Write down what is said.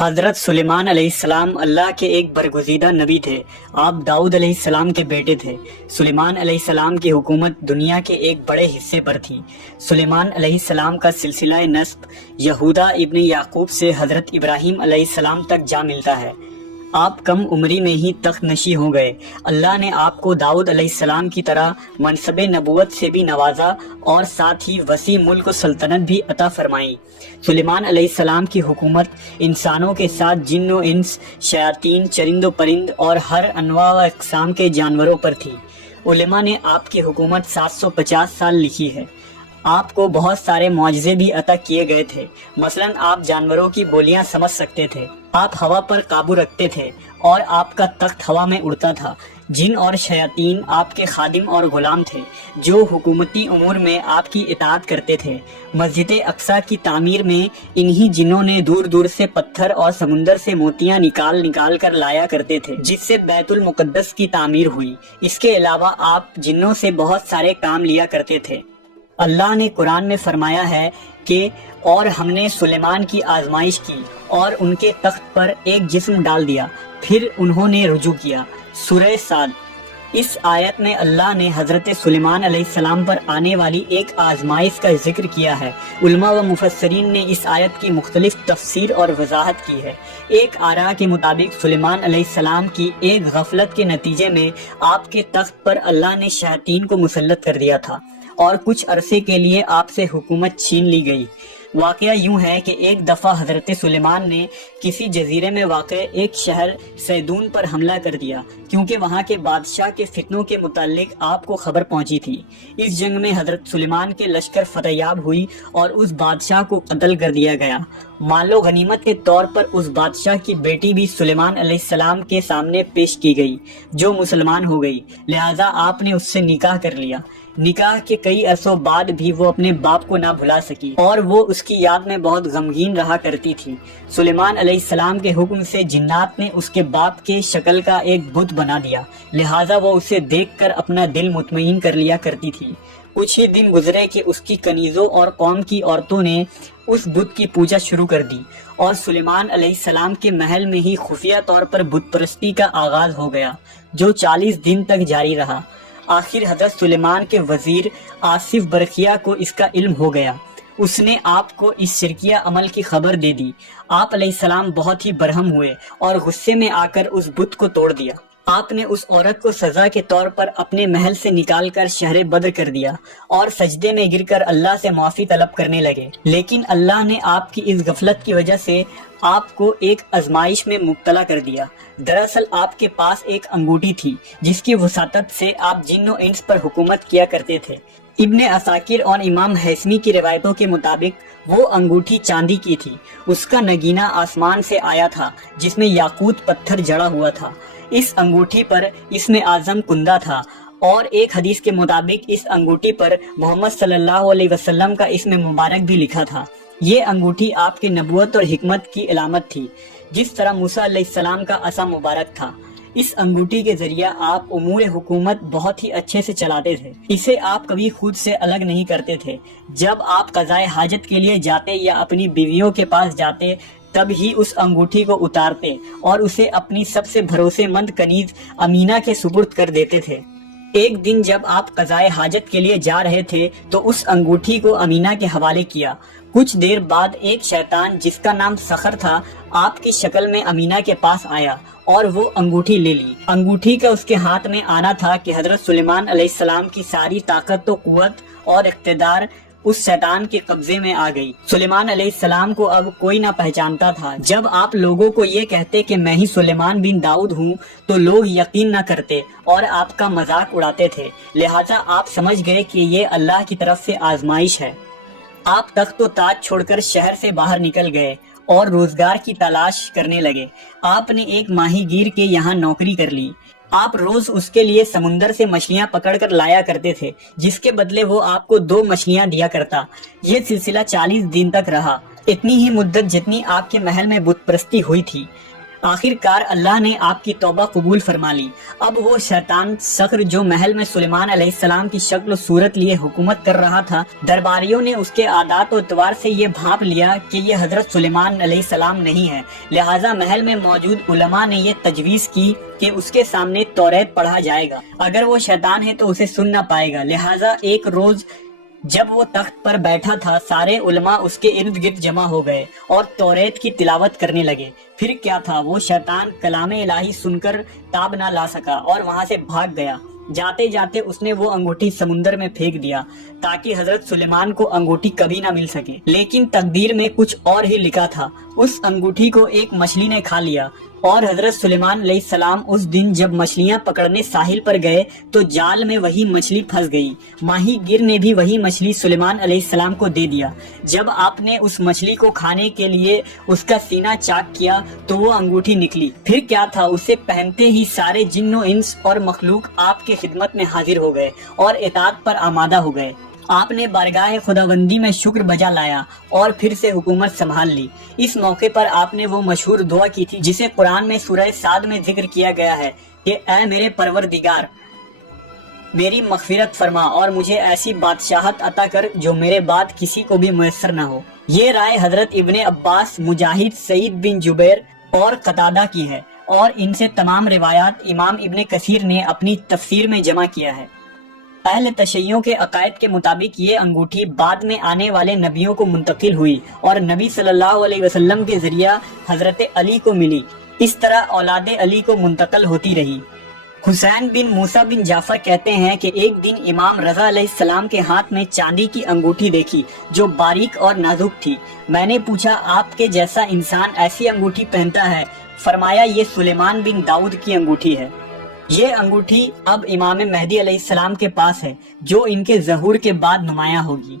حضرت سلیمان علیہ السلام اللہ کے ایک برگزیدہ نبی تھے۔ آپ داؤد علیہ السلام کے بیٹے تھے۔ سلیمان علیہ السلام کی حکومت دنیا کے ایک بڑے حصے پر تھی۔ سلیمان علیہ السلام کا سلسلہ نسب یہودا ابن یعقوب سے حضرت ابراہیم علیہ السلام تک جا ملتا ہے۔ آپ کم عمری میں ہی تخت نشین ہو گئے۔ اللہ نے آپ کو داؤد علیہ السلام کی طرح منصب نبوت سے بھی نوازا اور ساتھ ہی وسیع ملک و سلطنت بھی عطا فرمائی۔ سلیمان علیہ السلام کی حکومت انسانوں کے ساتھ جن و انس، شیاطین، چرند و پرند اور ہر انواع و اقسام کے جانوروں پر تھی۔ علماء نے آپ کی حکومت 750 سال لکھی ہے۔ آپ کو بہت سارے معجزے بھی عطا کیے گئے تھے۔ مثلاً آپ جانوروں کی بولیاں سمجھ سکتے تھے، آپ ہوا پر قابو رکھتے تھے اور آپ کا تخت ہوا میں اڑتا تھا۔ جن اور شیاطین آپ کے خادم اور غلام تھے جو حکومتی امور میں آپ کی اطاعت کرتے تھے۔ مسجد اقصی کی تعمیر میں انہی جنوں نے دور دور سے پتھر اور سمندر سے موتیاں نکال کر لایا کرتے تھے، جس سے بیت المقدس کی تعمیر ہوئی۔ اس کے علاوہ آپ جنوں سے بہت سارے کام لیا کرتے تھے۔ اللہ نے قرآن میں فرمایا ہے کہ اور ہم نے سلیمان کی آزمائش کی اور ان کے تخت پر ایک جسم ڈال دیا، پھر انہوں نے رجوع کیا۔ سورہ صاد۔ اس آیت میں اللہ نے حضرت سلیمان علیہ السلام پر آنے والی ایک آزمائش کا ذکر کیا ہے۔ علماء و مفسرین نے اس آیت کی مختلف تفسیر اور وضاحت کی ہے۔ ایک آراء کے مطابق سلیمان علیہ السلام کی ایک غفلت کے نتیجے میں آپ کے تخت پر اللہ نے شیاطین کو مسلط کر دیا تھا اور کچھ عرصے کے لیے آپ سے حکومت چھین لی گئی۔ واقعہ یوں ہے کہ ایک دفعہ حضرت سلیمان نے کسی جزیرے میں واقع ایک شہر سیدون پر حملہ کر دیا، کیونکہ وہاں کے بادشاہ کے فتنوں کے متعلق آپ کو خبر پہنچی تھی۔ اس جنگ میں حضرت سلیمان کے لشکر فتح یاب ہوئی اور اس بادشاہ کو قتل کر دیا گیا۔ مال و غنیمت کے طور پر اس بادشاہ کی بیٹی بھی سلیمان علیہ السلام کے سامنے پیش کی گئی، جو مسلمان ہو گئی، لہذا آپ نے اس سے نکاح کر لیا۔ نکاح کے کئی عرصوں بعد بھی وہ اپنے باپ کو نہ بھلا سکی اور وہ اس کی یاد میں بہت غمگین رہا کرتی تھی۔ سلیمان علیہ السلام کے حکم سے جنات نے اس کے باپ کے شکل کا ایک بت بنا دیا، لہٰذا وہ اسے دیکھ کر اپنا دل مطمئن کر لیا کرتی تھی۔ کچھ ہی دن گزرے کہ اس کی کنیزوں اور قوم کی عورتوں نے اس بت کی پوجا شروع کر دی اور سلیمان علیہ السلام کے محل میں ہی خفیہ طور پر بت پرستی کا آغاز ہو گیا، جو 40 دن تک جاری رہا۔ آخر حضرت سلیمان کے وزیر آصف برقیہ کو اس کا علم ہو گیا۔ اس نے آپ کو اس شرکیہ عمل کی خبر دے دی۔ آپ علیہ السلام بہت ہی برہم ہوئے اور غصے میں آ کر اس بت کو توڑ دیا۔ آپ نے اس عورت کو سزا کے طور پر اپنے محل سے نکال کر شہر بدر کر دیا اور سجدے میں گر کر اللہ سے معافی طلب کرنے لگے، لیکن اللہ نے آپ کی اس غفلت کی وجہ سے آپ کو ایک آزمائش میں مبتلا کر دیا۔ دراصل آپ کے پاس ایک انگوٹھی تھی جس کی وساطت سے آپ جن و انس پر حکومت کیا کرتے تھے۔ ابن عساکر اور امام حیثمی کی روایتوں کے مطابق وہ انگوٹھی چاندی کی تھی۔ اس کا نگینہ آسمان سے آیا تھا جس میں یاقوت پتھر جڑا ہوا تھا۔ اس انگوٹھی پر اسم اعظم کندہ تھا اور ایک حدیث کے مطابق اس انگوٹھی پر محمد صلی اللہ علیہ وسلم کا اسم مبارک بھی لکھا تھا۔ یہ انگوٹھی آپ کے نبوت اور حکمت کی علامت تھی، جس طرح موسیٰ علیہ السلام کا عصا مبارک تھا۔ اس انگوٹھی کے ذریعہ آپ امور حکومت بہت ہی اچھے سے چلاتے تھے۔ اسے آپ کبھی خود سے الگ نہیں کرتے تھے۔ جب آپ قضائے حاجت کے لیے جاتے یا اپنی بیویوں کے پاس جاتے تب ہی اس انگوٹھی کو اتارتے اور اسے اپنی سب سے بھروسے مند کنیز امینہ کے سپرد کر دیتے تھے۔ ایک دن جب آپ قضائے حاجت کے لیے جا رہے تھے تو اس انگوٹھی کو امینہ کے حوالے کیا۔ کچھ دیر بعد ایک شیطان جس کا نام سخر تھا آپ کی شکل میں امینہ کے پاس آیا اور وہ انگوٹھی لے لی۔ انگوٹھی کا اس کے ہاتھ میں آنا تھا کہ حضرت سلیمان علیہ السلام کی ساری طاقت و قوت اور اقتدار اس شیطان کے قبضے میں آ گئی۔ سلیمان علیہ السلام کو اب کوئی نہ پہچانتا تھا۔ جب آپ لوگوں کو یہ کہتے کہ میں ہی سلیمان بن داؤد ہوں تو لوگ یقین نہ کرتے اور آپ کا مذاق اڑاتے تھے، لہٰذا آپ سمجھ گئے کہ یہ اللہ کی طرف سے آزمائش ہے۔ آپ تخت و تاج چھوڑ کر شہر سے باہر نکل گئے اور روزگار کی تلاش کرنے لگے۔ آپ نے ایک ماہی گیر کے یہاں نوکری کر لی۔ آپ روز اس کے لیے سمندر سے مچھلیاں پکڑ کر لایا کرتے تھے، جس کے بدلے وہ آپ کو 2 مچھلیاں دیا کرتا۔ یہ سلسلہ 40 دن تک رہا، اتنی ہی مدت جتنی آپ کے محل میں بت پرستی ہوئی تھی۔ آخر کار اللہ نے آپ کی توبہ قبول فرما لی۔ اب وہ شیطان سخر جو محل میں سلیمان علیہ السلام کی شکل و صورت لیے حکومت کر رہا تھا، درباریوں نے اس کے عادات و اطوار سے یہ بھانپ لیا کہ یہ حضرت سلیمان علیہ السلام نہیں ہے، لہٰذا محل میں موجود علماء نے یہ تجویز کی کہ اس کے سامنے توریت پڑھا جائے گا، اگر وہ شیطان ہے تو اسے سن نہ پائے گا۔ لہٰذا ایک روز جب وہ تخت پر بیٹھا تھا، سارے علماء اس کے ارد گرد جمع ہو گئے اور توریت کی تلاوت کرنے لگے۔ پھر کیا تھا، وہ شیطان کلام الہی سن کر تاب نہ لا سکا اور وہاں سے بھاگ گیا۔ جاتے جاتے اس نے وہ انگوٹھی سمندر میں پھینک دیا تاکہ حضرت سلیمان کو انگوٹھی کبھی نہ مل سکے، لیکن تقدیر میں کچھ اور ہی لکھا تھا۔ اس انگوٹھی کو ایک مچھلی نے کھا لیا اور حضرت سلیمان علیہ السلام اس دن جب مچھلیاں پکڑنے ساحل پر گئے تو جال میں وہی مچھلی پھنس گئی۔ ماہی گیر نے بھی وہی مچھلی سلیمان علیہ السلام کو دے دیا۔ جب آپ نے اس مچھلی کو کھانے کے لیے اس کا سینہ چاک کیا تو وہ انگوٹھی نکلی۔ پھر کیا تھا، اسے پہنتے ہی سارے جن و انس اور مخلوق آپ کی خدمت میں حاضر ہو گئے اور اطاعت پر آمادہ ہو گئے۔ آپ نے بارگاہ خداوندی میں شکر بجا لایا اور پھر سے حکومت سنبھال لی۔ اس موقع پر آپ نے وہ مشہور دعا کی تھی جسے قرآن میں سورہ صاد میں ذکر کیا گیا ہے کہ اے میرے پروردگار، میری مغفرت فرما اور مجھے ایسی بادشاہت عطا کر جو میرے بعد کسی کو بھی میسر نہ ہو۔ یہ رائے حضرت ابن عباس، مجاہد، سعید بن جبیر اور قتادہ کی ہے اور ان سے تمام روایات امام ابن کثیر نے اپنی تفسیر میں جمع کیا ہے۔ اہل تشیعوں کے عقائد کے مطابق یہ انگوٹھی بعد میں آنے والے نبیوں کو منتقل ہوئی اور نبی صلی اللہ علیہ وسلم کے ذریعہ حضرت علی کو ملی۔ اس طرح اولاد علی کو منتقل ہوتی رہی۔ حسین بن موسیٰ بن جعفر کہتے ہیں کہ ایک دن امام رضا علیہ السلام کے ہاتھ میں چاندی کی انگوٹھی دیکھی جو باریک اور نازک تھی۔ میں نے پوچھا، آپ کے جیسا انسان ایسی انگوٹھی پہنتا ہے؟ فرمایا، یہ سلیمان بن داؤد کی انگوٹھی ہے۔ یہ انگوٹھی اب امام مہدی علیہ السلام کے پاس ہے جو ان کے ظہور کے بعد نمایاں ہوگی۔